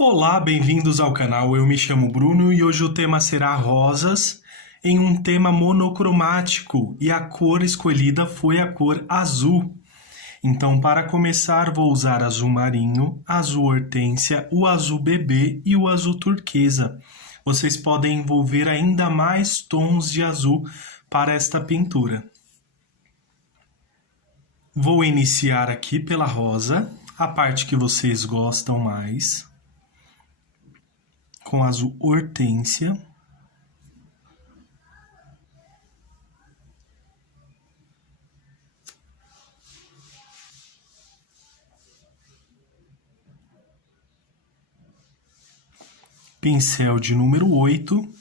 Olá, bem-vindos ao canal. Eu me chamo Bruno e hoje o tema será rosas em um tema monocromático e a cor escolhida foi a cor azul. Então, para começar, vou usar azul marinho, azul hortênsia, o azul bebê e o azul turquesa. Vocês podem envolver ainda mais tons de azul para esta pintura. Vou iniciar aqui pela rosa, a parte que vocês gostam mais, com azul hortênsia. Pincel de número 8.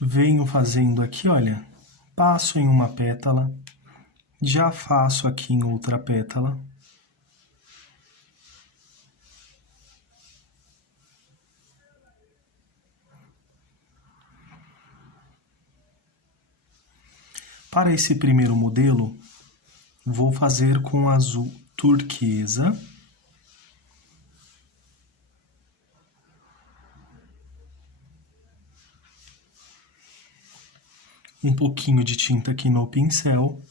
Venho fazendo aqui, olha, passo em uma pétala, já faço aqui em outra pétala. Para esse primeiro modelo, vou fazer com azul turquesa. Um pouquinho de tinta aqui no pincel.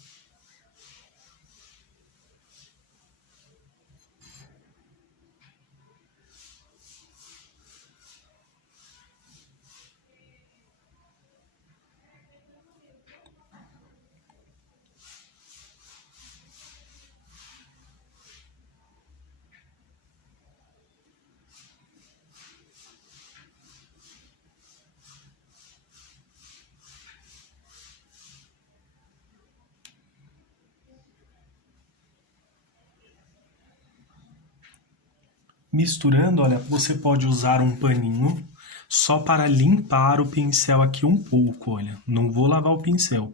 Misturando, olha, você pode usar um paninho só para limpar o pincel aqui um pouco, olha. Não vou lavar o pincel.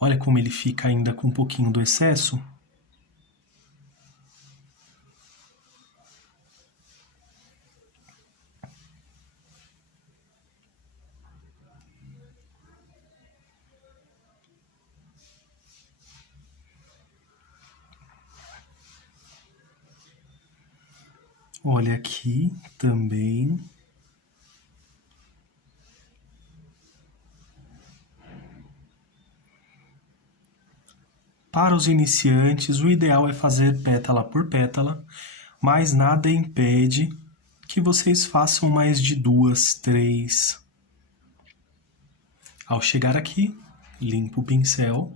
Olha como ele fica ainda com um pouquinho do excesso. Olha aqui também. Para os iniciantes, o ideal é fazer pétala por pétala, mas nada impede que vocês façam mais de 2, 3. Ao chegar aqui, limpo o pincel.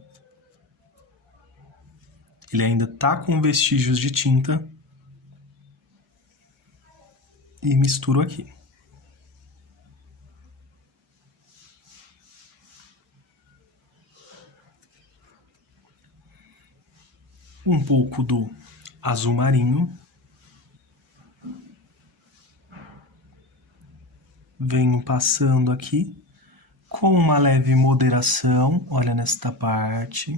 Ele ainda está com vestígios de tinta. E misturo aqui. Um pouco do azul marinho. Venho passando aqui com uma leve moderação, olha nesta parte.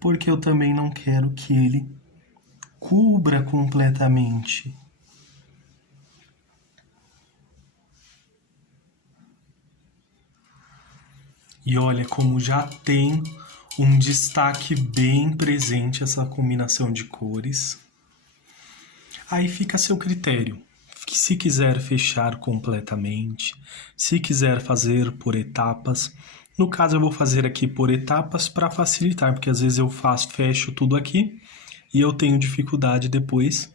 Porque eu também não quero que ele cubra completamente. E olha como já tem um destaque bem presente essa combinação de cores. Aí fica a seu critério. Se quiser fechar completamente, se quiser fazer por etapas. No caso eu vou fazer aqui por etapas para facilitar, porque às vezes eu fecho tudo aqui e eu tenho dificuldade depois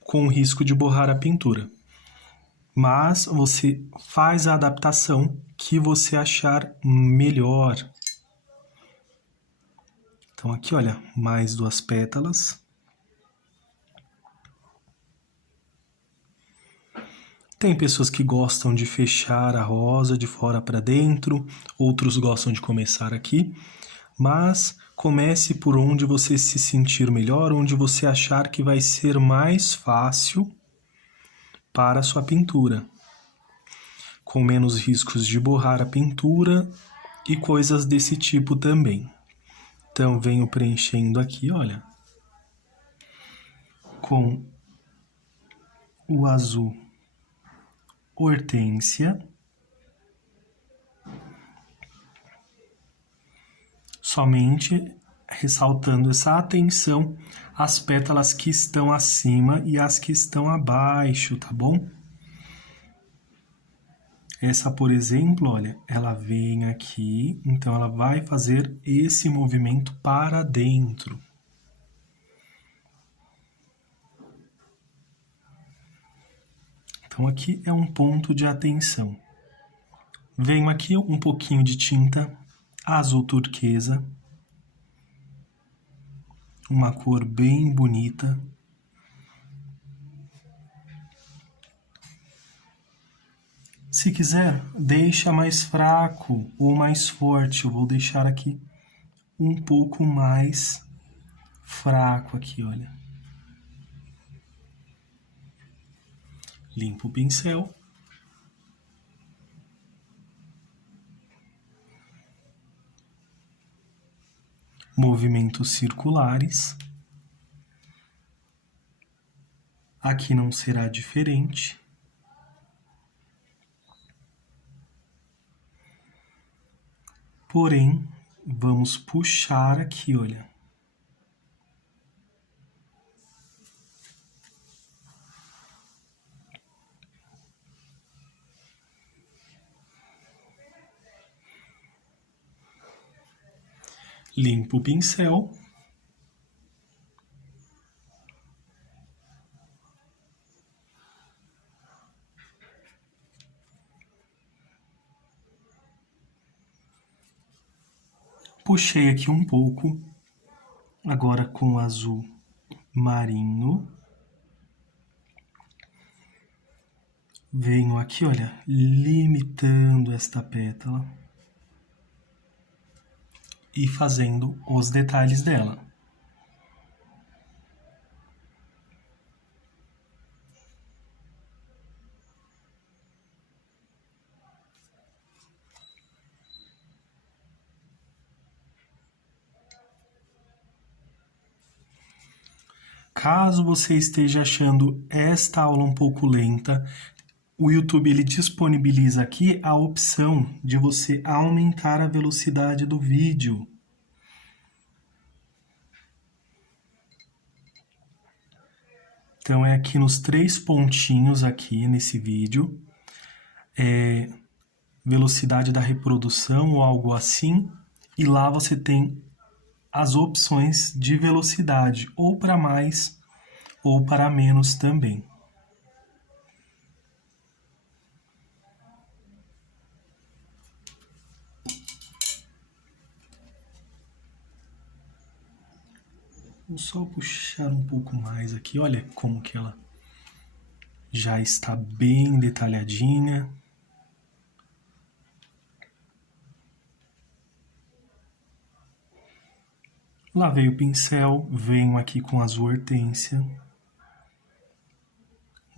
com o risco de borrar a pintura. Mas você faz a adaptação que você achar melhor. Então aqui, olha, mais 2 pétalas. Tem pessoas que gostam de fechar a rosa de fora para dentro, outros gostam de começar aqui, mas comece por onde você se sentir melhor, onde você achar que vai ser mais fácil para a sua pintura. Com menos riscos de borrar a pintura e coisas desse tipo também. Então, venho preenchendo aqui, olha, com o azul hortênsia. Somente ressaltando essa atenção às pétalas que estão acima e as que estão abaixo, tá bom? Essa, por exemplo, olha, ela vem aqui, então ela vai fazer esse movimento para dentro. Então aqui é um ponto de atenção. Venho aqui um pouquinho de tinta azul turquesa, uma cor bem bonita. Se quiser, deixa mais fraco ou mais forte. Eu vou deixar aqui um pouco mais fraco aqui, olha. Limpo o pincel. Movimentos circulares. Aqui não será diferente. Porém, vamos puxar aqui, olha. Limpo o pincel. Puxei aqui um pouco, agora com o azul marinho. Venho aqui, olha, limitando esta pétala e fazendo os detalhes dela. Caso você esteja achando esta aula um pouco lenta, o YouTube ele disponibiliza aqui a opção de você aumentar a velocidade do vídeo. Então é aqui nos 3 pontinhos aqui nesse vídeo, velocidade da reprodução ou algo assim, e lá você tem as opções de velocidade, ou para mais ou para menos também. Vou só puxar um pouco mais aqui, olha como que ela já está bem detalhadinha. Lavei o pincel, venho aqui com azul hortênsia.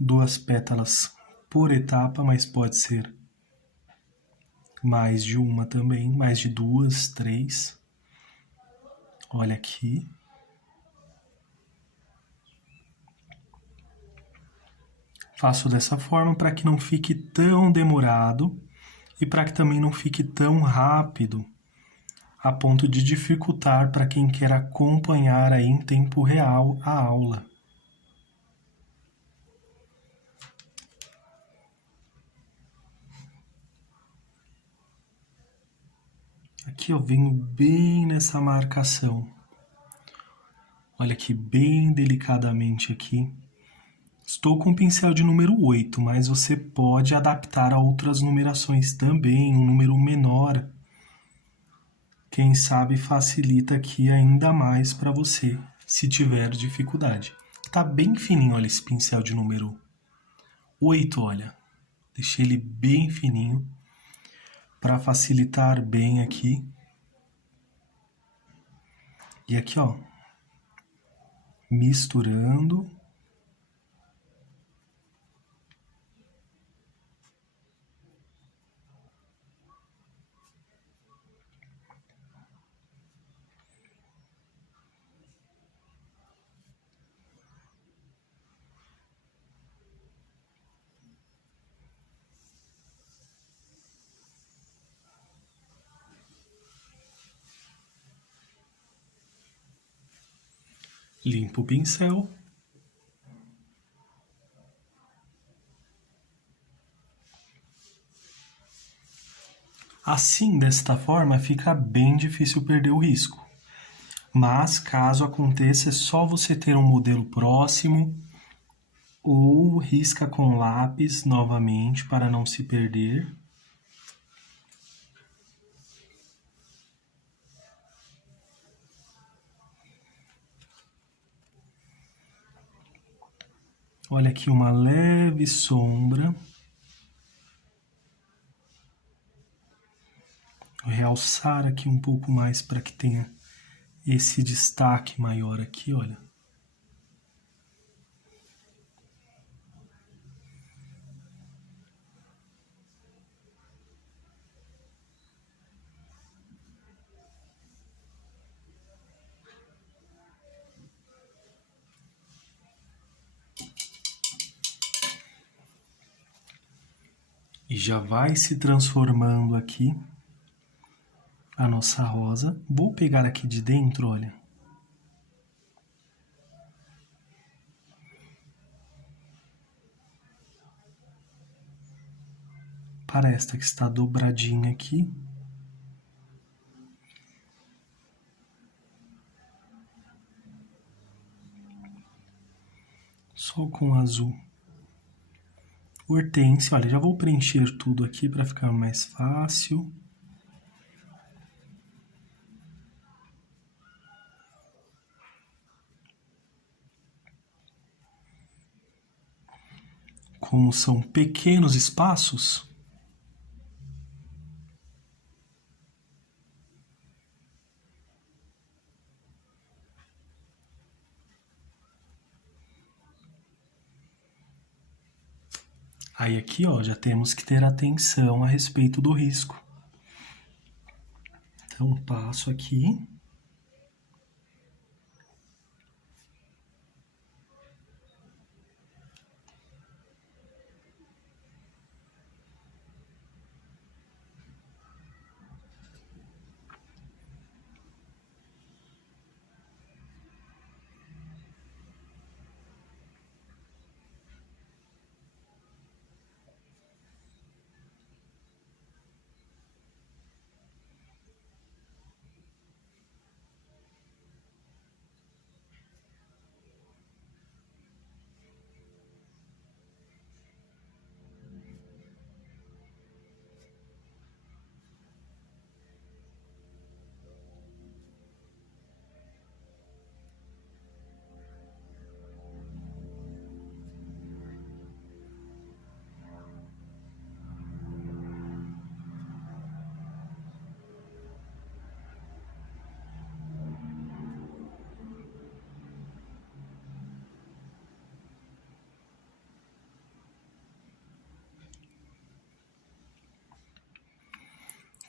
2 pétalas por etapa, mas pode ser mais de uma também, mais de 2, 3. Olha aqui. Faço dessa forma para que não fique tão demorado e para que também não fique tão rápido, a ponto de dificultar para quem quer acompanhar aí em tempo real a aula. Aqui eu venho bem nessa marcação. Olha aqui, bem delicadamente aqui. Estou com o pincel de número 8, mas você pode adaptar a outras numerações também, um número menor. Quem sabe facilita aqui ainda mais para você, se tiver dificuldade. Tá bem fininho, olha, esse pincel de número 8, olha. Deixei ele bem fininho para facilitar bem aqui. E aqui, ó, misturando. Limpa o pincel. Assim, desta forma, fica bem difícil perder o risco. Mas, caso aconteça, é só você ter um modelo próximo ou risca com lápis novamente para não se perder. Olha aqui uma leve sombra. Vou realçar aqui um pouco mais para que tenha esse destaque maior aqui, olha. E já vai se transformando aqui a nossa rosa. Vou pegar aqui de dentro, olha. Para esta que está dobradinha aqui. Só com azul. Hortênsia, olha, já vou preencher tudo aqui para ficar mais fácil. Como são pequenos espaços, aí aqui, ó, já temos que ter atenção a respeito do risco. Então, passo aqui.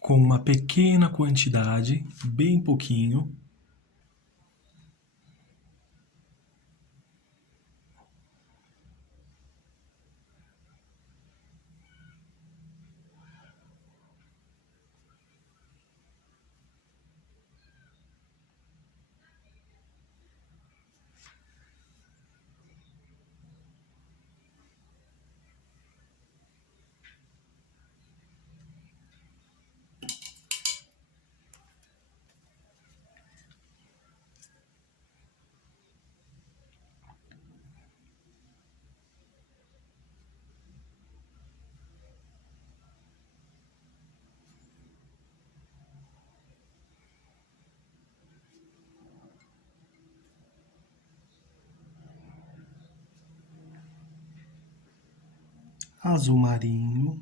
Com uma pequena quantidade, bem pouquinho. Azul marinho.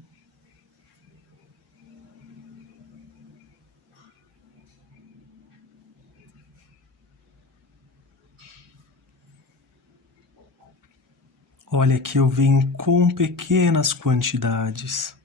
Olha que eu venho com pequenas quantidades.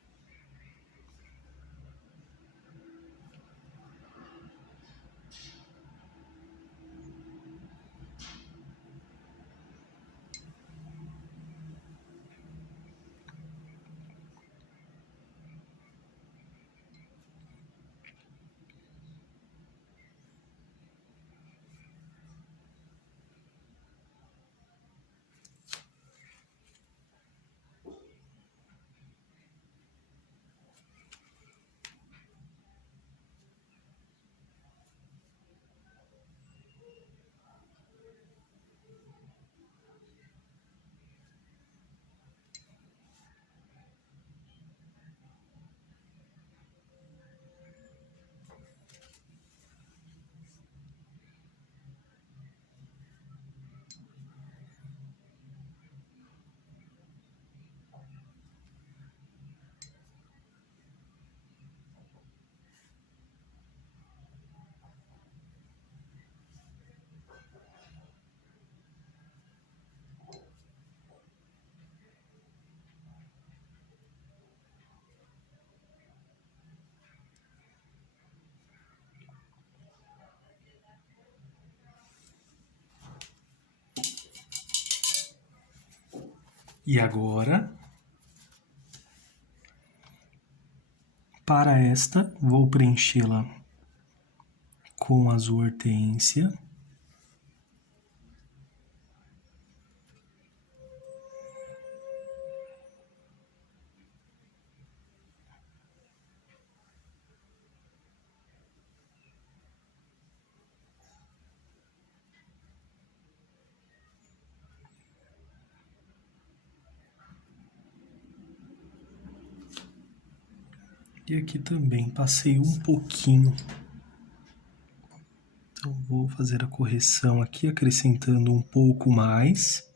E agora, para esta, vou preenchê-la com azul hortênsia. E aqui também passei um pouquinho. Então, vou fazer a correção aqui, acrescentando um pouco mais.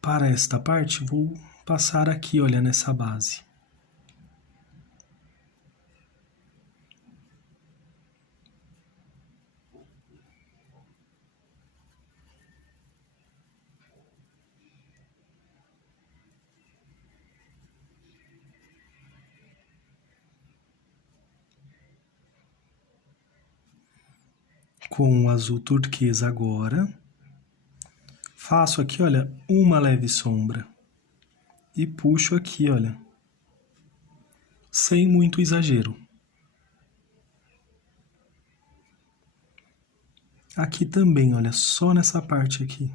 Para esta parte, vou passar aqui, olha, nessa base. Com o azul turquesa agora, faço aqui, olha, uma leve sombra e puxo aqui, olha, sem muito exagero. Aqui também, olha, só nessa parte aqui.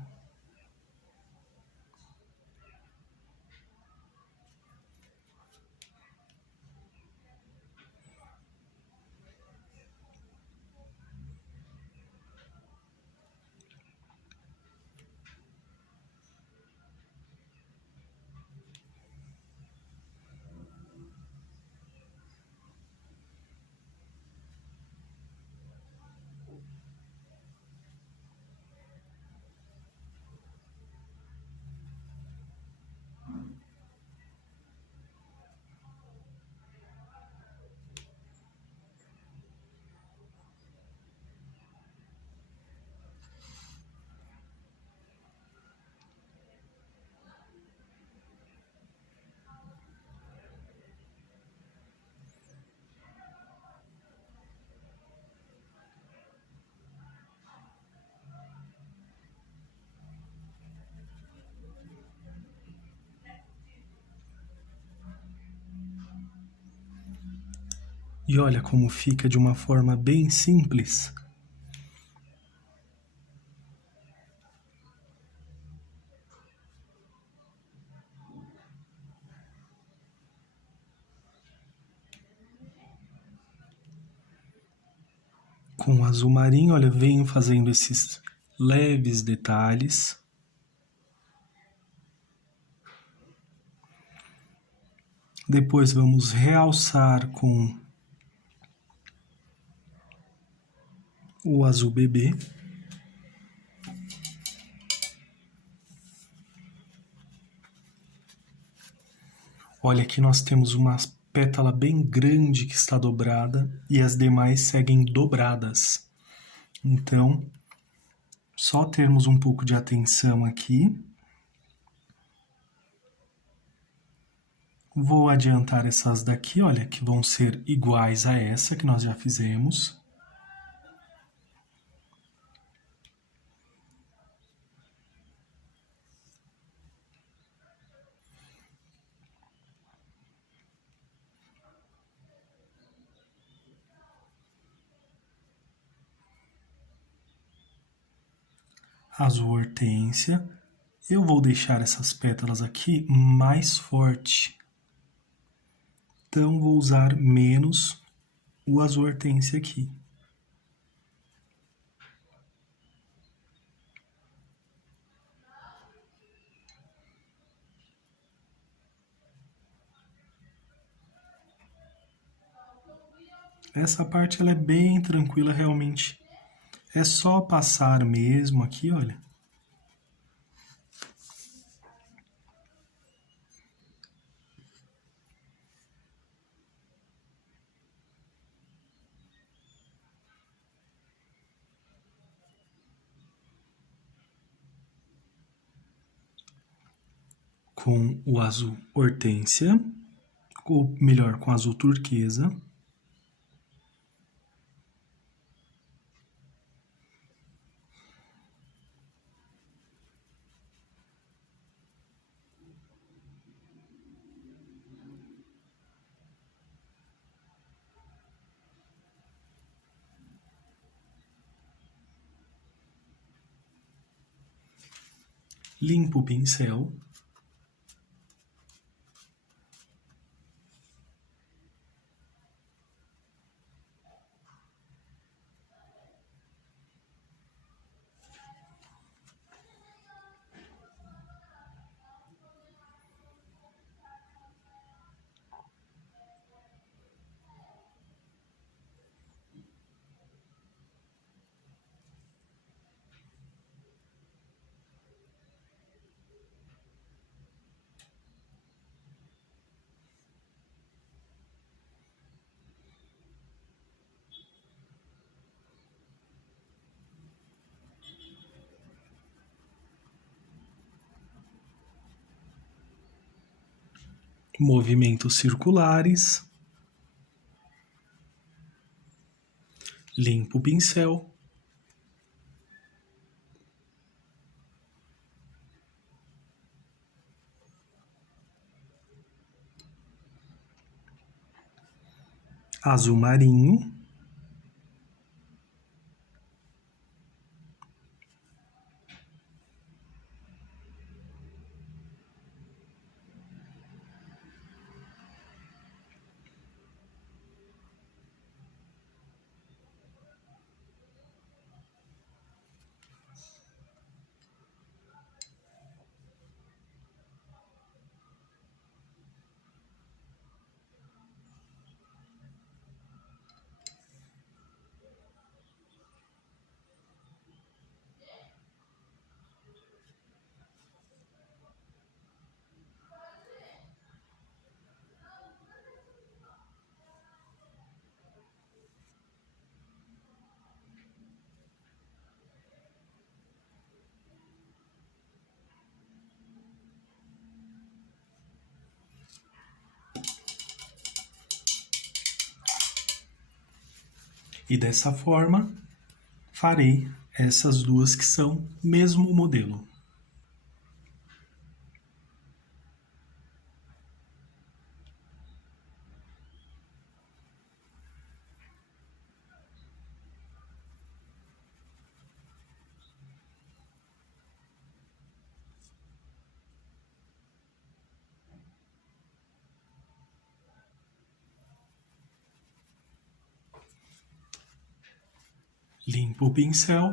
E olha como fica de uma forma bem simples. Com o azul marinho, olha, venho fazendo esses leves detalhes. Depois vamos realçar com o azul bebê. Olha, aqui nós temos uma pétala bem grande que está dobrada e as demais seguem dobradas. Então, só termos um pouco de atenção aqui. Vou adiantar essas daqui, olha, que vão ser iguais a essa que nós já fizemos. Azul hortênsia. Eu vou deixar essas pétalas aqui mais forte. Então, vou usar menos o azul hortênsia aqui. Essa parte ela é bem tranquila, realmente. É só passar mesmo aqui, olha. Com o azul hortênsia, ou melhor, com azul turquesa. Limpo o pincel. Movimentos circulares. Limpo o pincel. Azul marinho. E dessa forma, farei essas duas que são mesmo modelo. Limpo o pincel.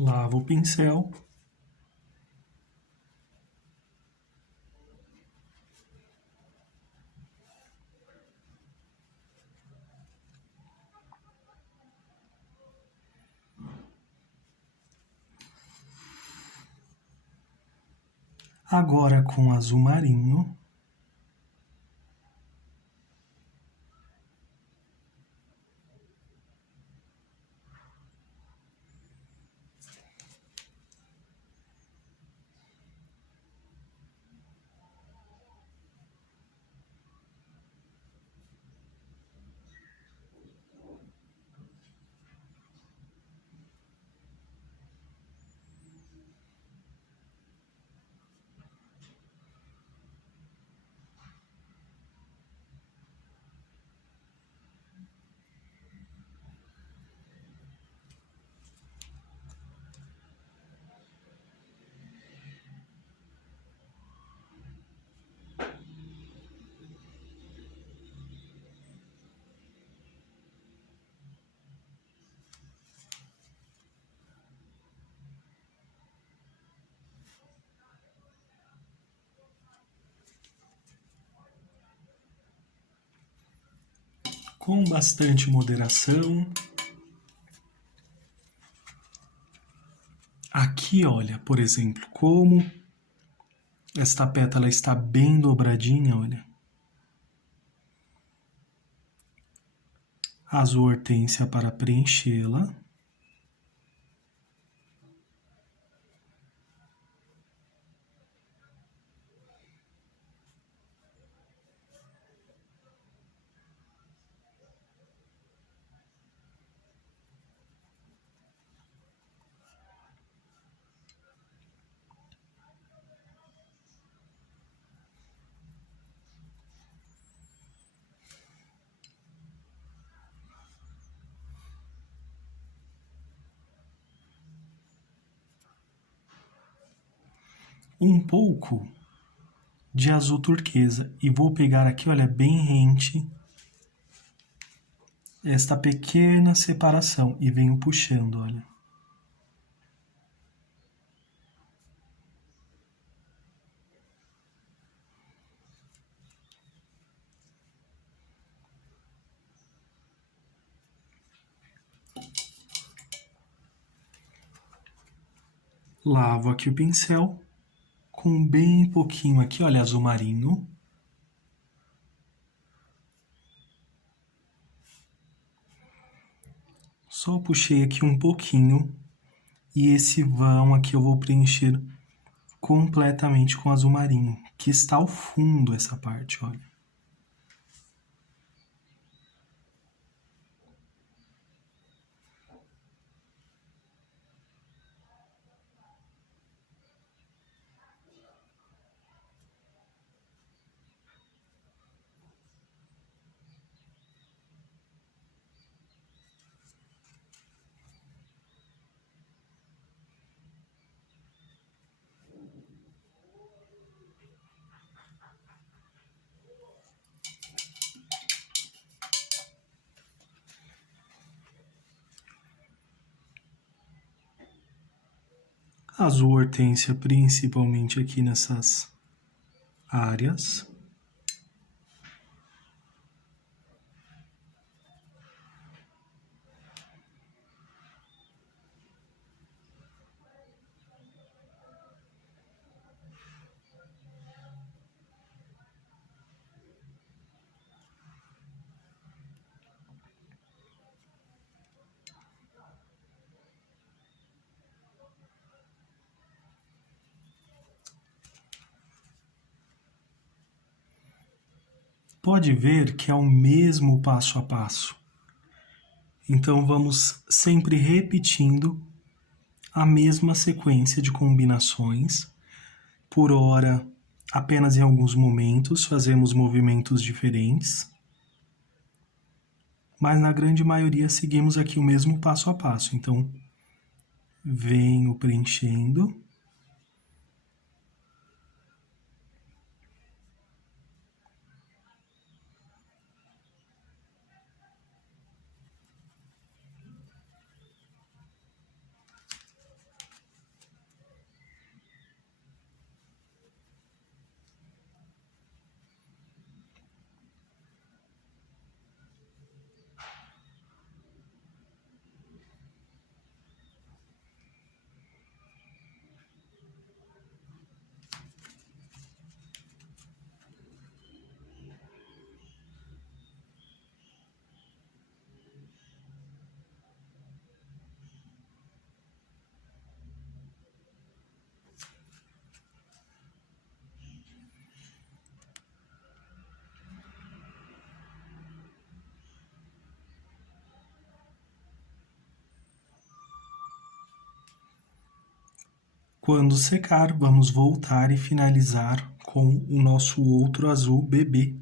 Lavo o pincel. Agora com azul marinho. Com bastante moderação. Aqui, olha, por exemplo, como esta pétala está bem dobradinha, olha. Azul hortênsia para preenchê-la. Um pouco de azul turquesa e vou pegar aqui, olha, bem rente esta pequena separação e venho puxando, olha. Lavo aqui o pincel com bem pouquinho aqui, olha, azul marinho. Só puxei aqui um pouquinho e esse vão aqui eu vou preencher completamente com azul marinho, que está ao fundo essa parte, olha. Azul hortênsia, principalmente aqui nessas áreas. Pode ver que é o mesmo passo a passo. Então, vamos sempre repetindo a mesma sequência de combinações. Por hora, apenas em alguns momentos, fazemos movimentos diferentes. Mas na grande maioria, seguimos aqui o mesmo passo a passo. Então, venho preenchendo. Quando secar, vamos voltar e finalizar com o nosso outro azul bebê.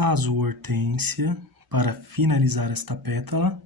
Azul hortênsia para finalizar esta pétala.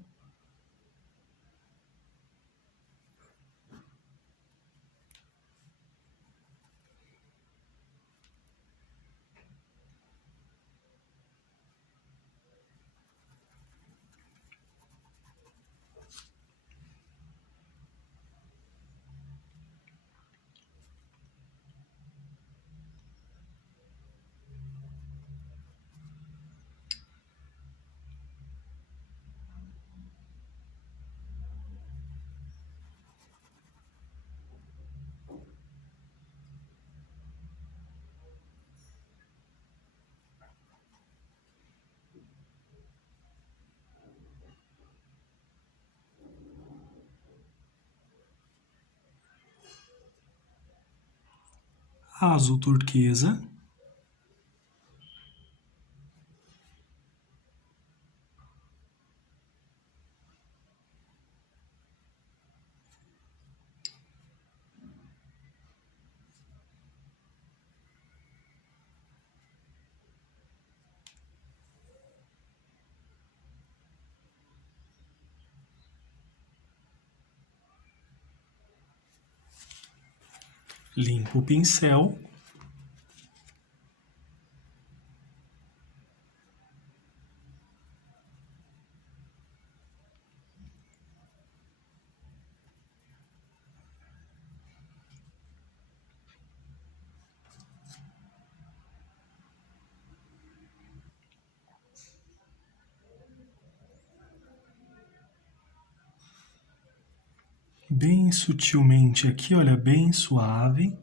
azul turquesa, limpo o pincel. Bem sutilmente aqui, olha, bem suave.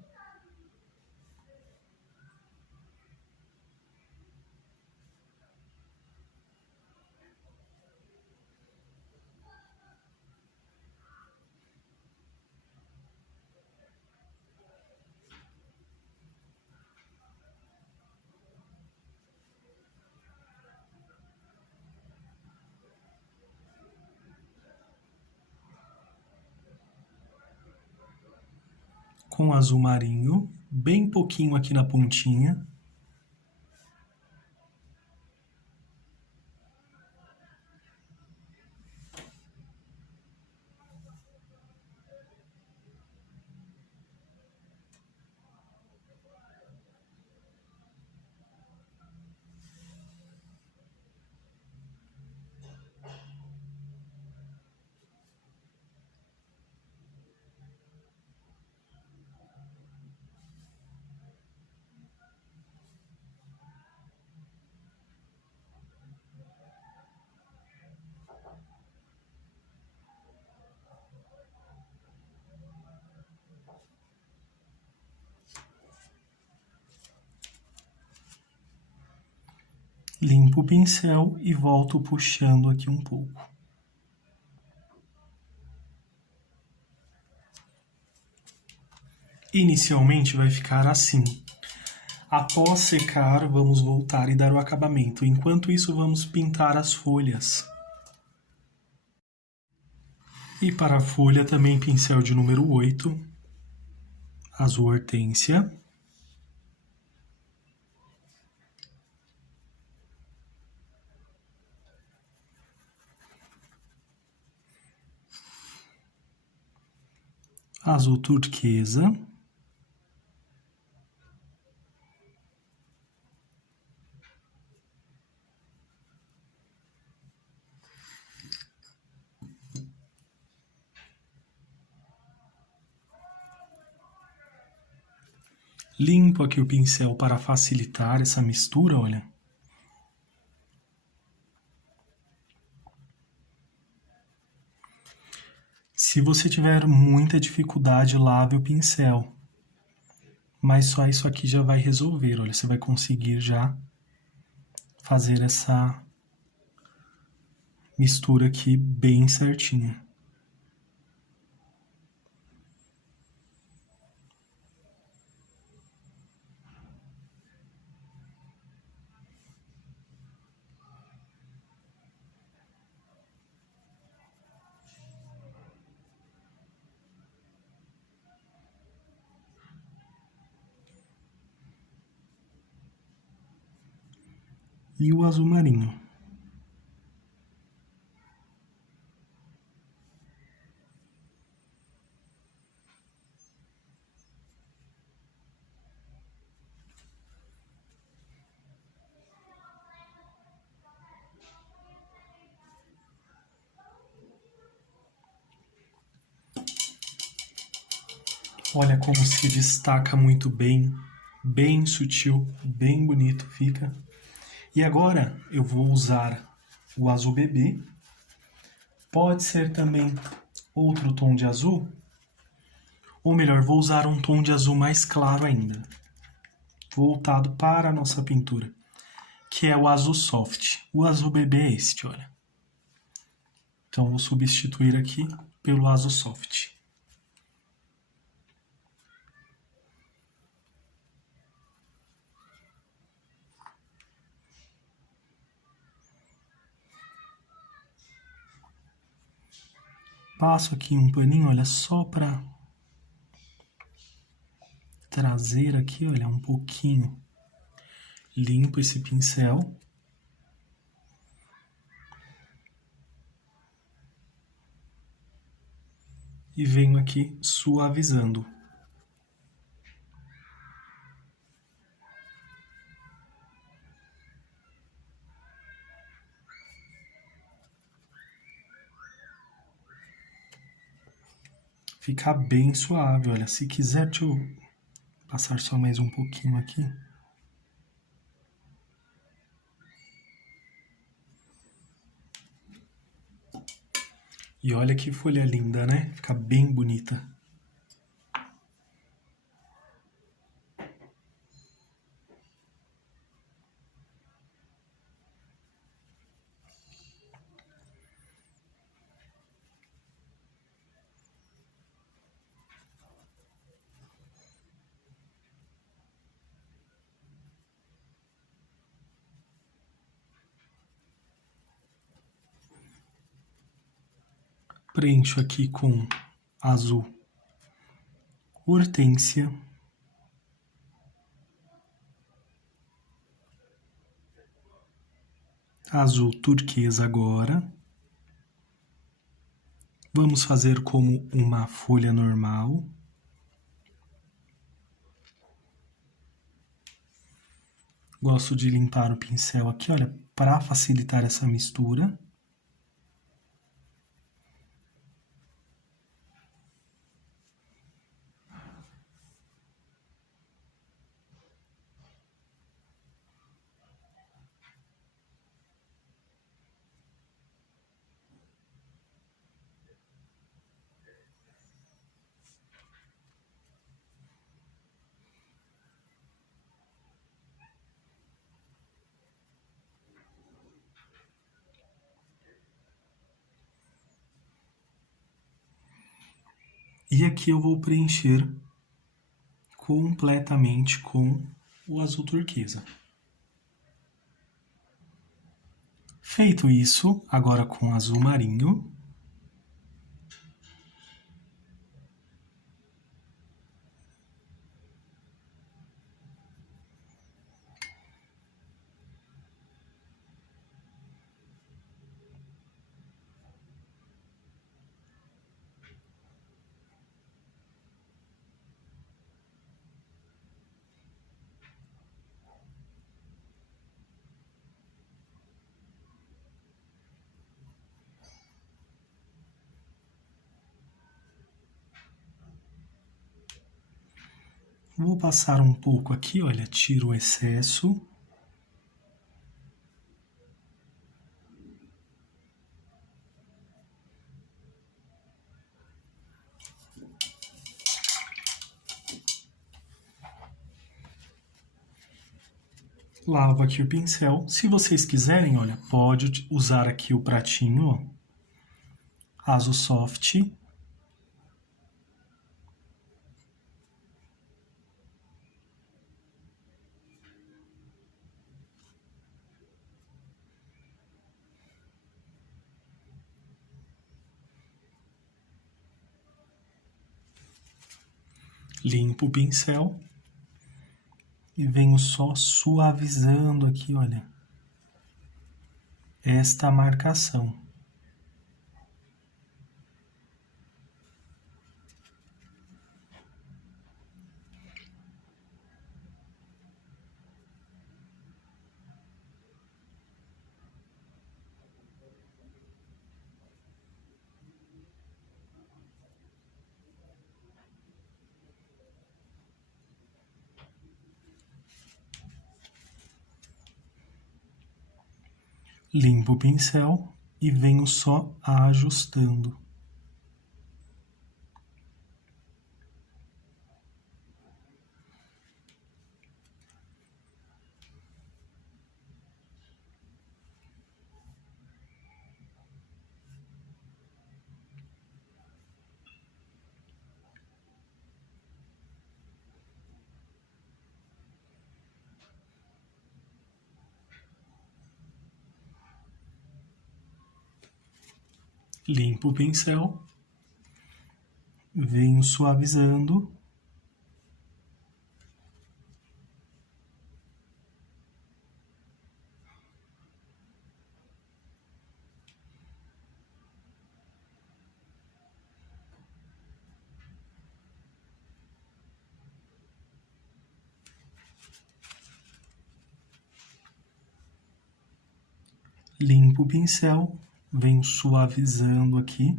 Com azul marinho, bem pouquinho aqui na pontinha. Limpo o pincel e volto puxando aqui um pouco. Inicialmente vai ficar assim. Após secar, vamos voltar e dar o acabamento. Enquanto isso, vamos pintar as folhas. E para a folha também pincel de número 8, azul hortênsia. Azul turquesa. Limpo aqui o pincel para facilitar essa mistura, olha. Se você tiver muita dificuldade, lave o pincel. Mas só isso aqui já vai resolver, olha, você vai conseguir já fazer essa mistura aqui bem certinha. E o azul marinho. Olha como se destaca muito bem, bem sutil, bem bonito fica. E agora eu vou usar o azul bebê. Pode ser também outro tom de azul, ou melhor, vou usar um tom de azul mais claro ainda, voltado para a nossa pintura, que é o azul soft. O azul bebê é este, olha. Então vou substituir aqui pelo azul soft. Passo aqui um paninho, olha, só para trazer aqui, olha, um pouquinho. Limpo esse pincel. E venho aqui suavizando. Fica bem suave, olha, se quiser, deixa eu passar só mais um pouquinho aqui. E olha que folha linda, né? Fica bem bonita. Preencho aqui com azul hortênsia. Azul turquesa agora. Vamos fazer como uma folha normal. Gosto de limpar o pincel aqui, olha, para facilitar essa mistura. E aqui eu vou preencher completamente com o azul turquesa. Feito isso, agora com azul marinho. Vou passar um pouco aqui, olha, tiro o excesso. Lavo aqui o pincel. Se vocês quiserem, olha, pode usar aqui o pratinho, ó, Azo Soft. Limpo o pincel e venho só suavizando aqui, olha, esta marcação. Limpo o pincel e venho só ajustando. Limpo o pincel venho suavizando. Limpo o pincel, venho suavizando aqui.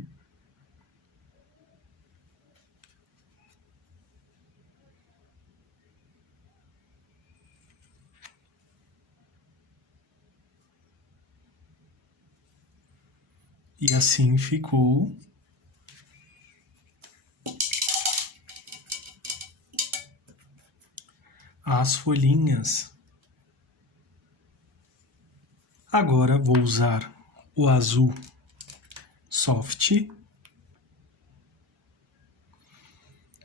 E assim ficou. As folhinhas. Agora vou usar o azul soft.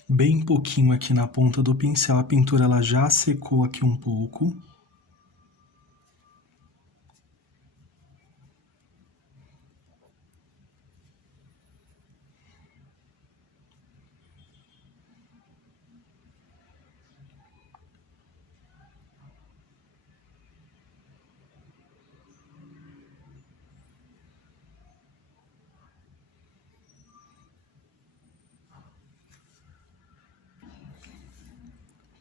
Bem pouquinho aqui na ponta do pincel, a pintura ela já secou aqui um pouco.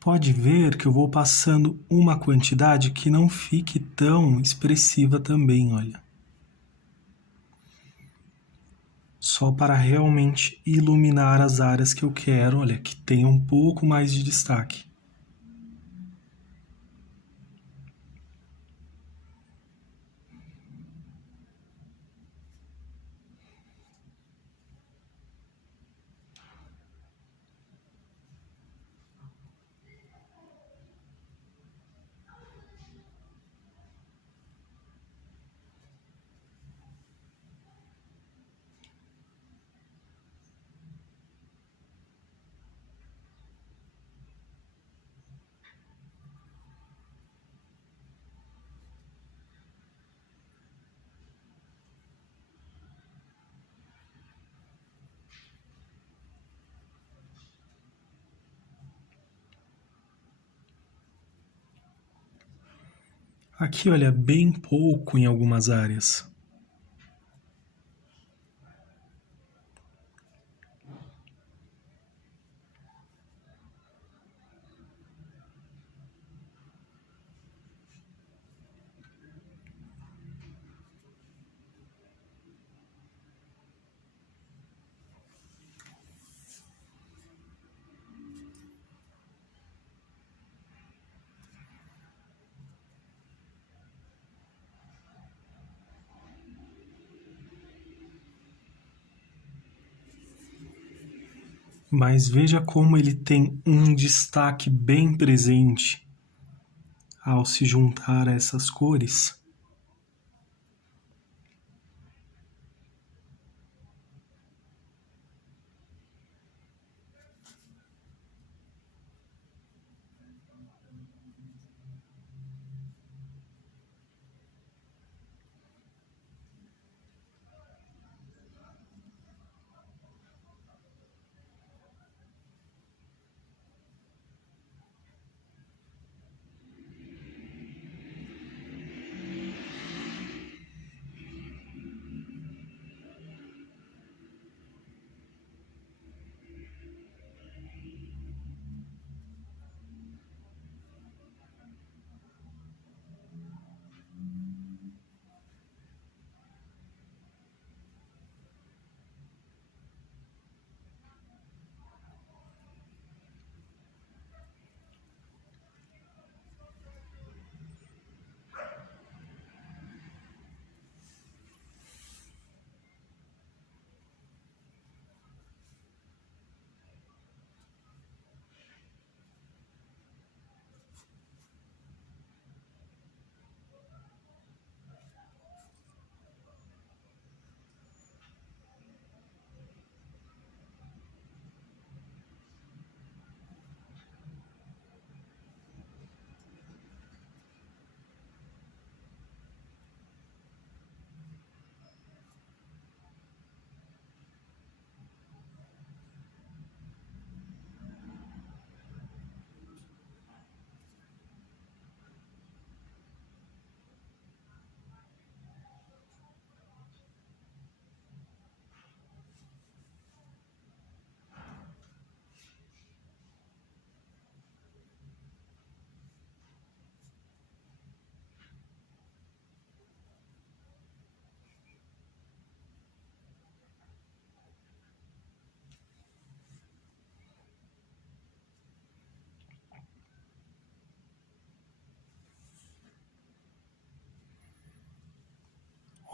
Pode ver que eu vou passando uma quantidade que não fique tão expressiva também, olha. Só para realmente iluminar as áreas que eu quero, olha, que tenha um pouco mais de destaque. Aqui, olha, bem pouco em algumas áreas. Mas veja como ele tem um destaque bem presente ao se juntar a essas cores.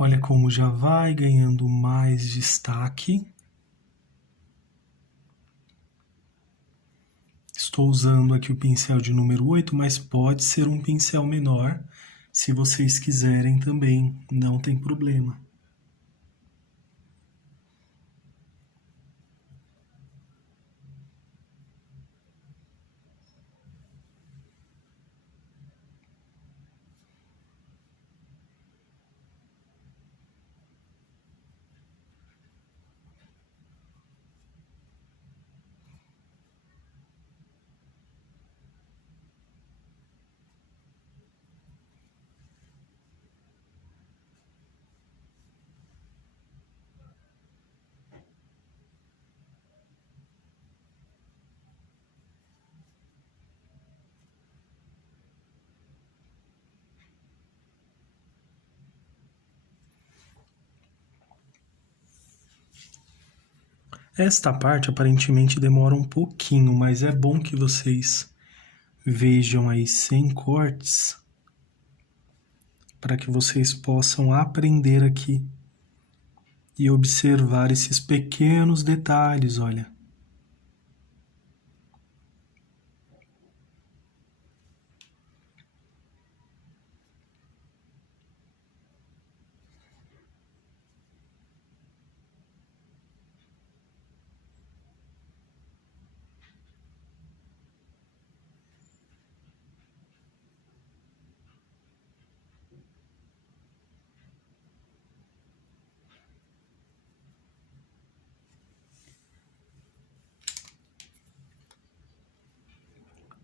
Olha como já vai ganhando mais destaque. Estou usando aqui o pincel de número 8, mas pode ser um pincel menor, se vocês quiserem também, não tem problema. Esta parte aparentemente demora um pouquinho, mas é bom que vocês vejam aí sem cortes, para que vocês possam aprender aqui e observar esses pequenos detalhes, olha.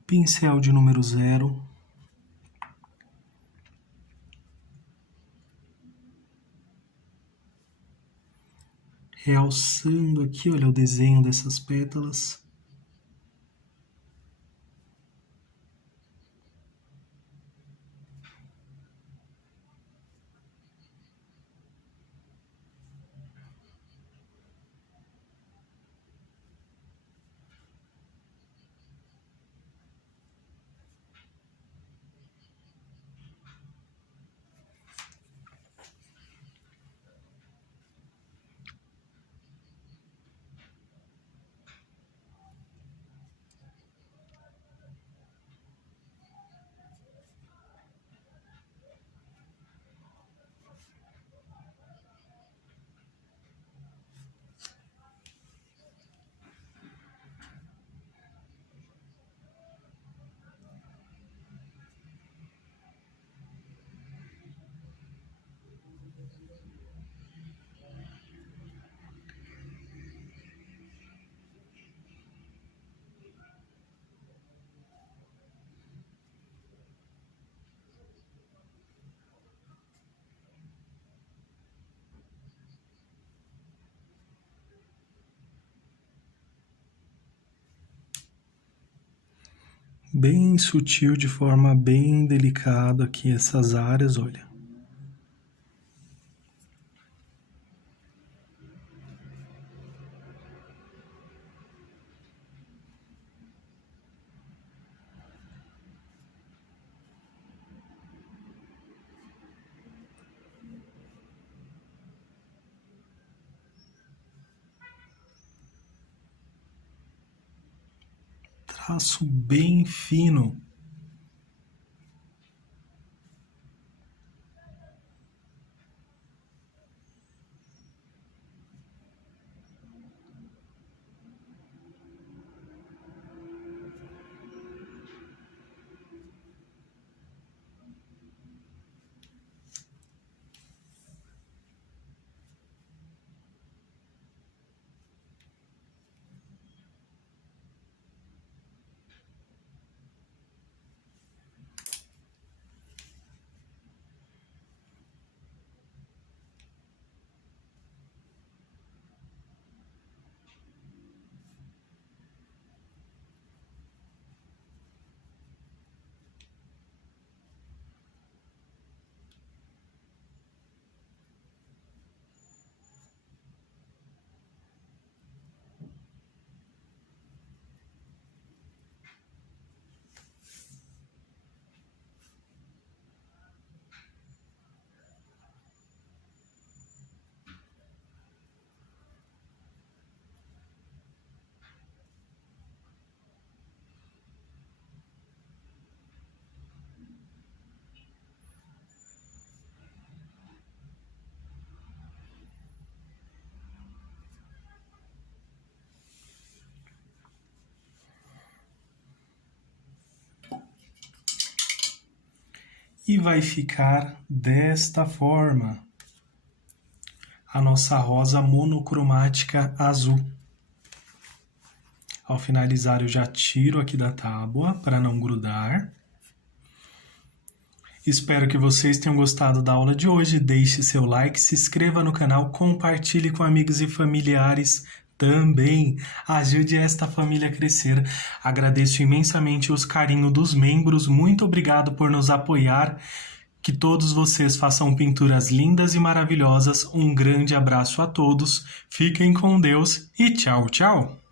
Pincel de número 0. Realçando aqui, olha, o desenho dessas pétalas. Bem sutil, de forma bem delicada aqui essas áreas, olha. Traço bem fino. E vai ficar desta forma a nossa rosa monocromática azul. Ao finalizar, eu já tiro aqui da tábua para não grudar. Espero que vocês tenham gostado da aula de hoje. Deixe seu like, se inscreva no canal, compartilhe com amigos e familiares também. Ajude esta família a crescer. Agradeço imensamente os carinhos dos membros. Muito obrigado por nos apoiar. Que todos vocês façam pinturas lindas e maravilhosas. Um grande abraço a todos. Fiquem com Deus e tchau, tchau!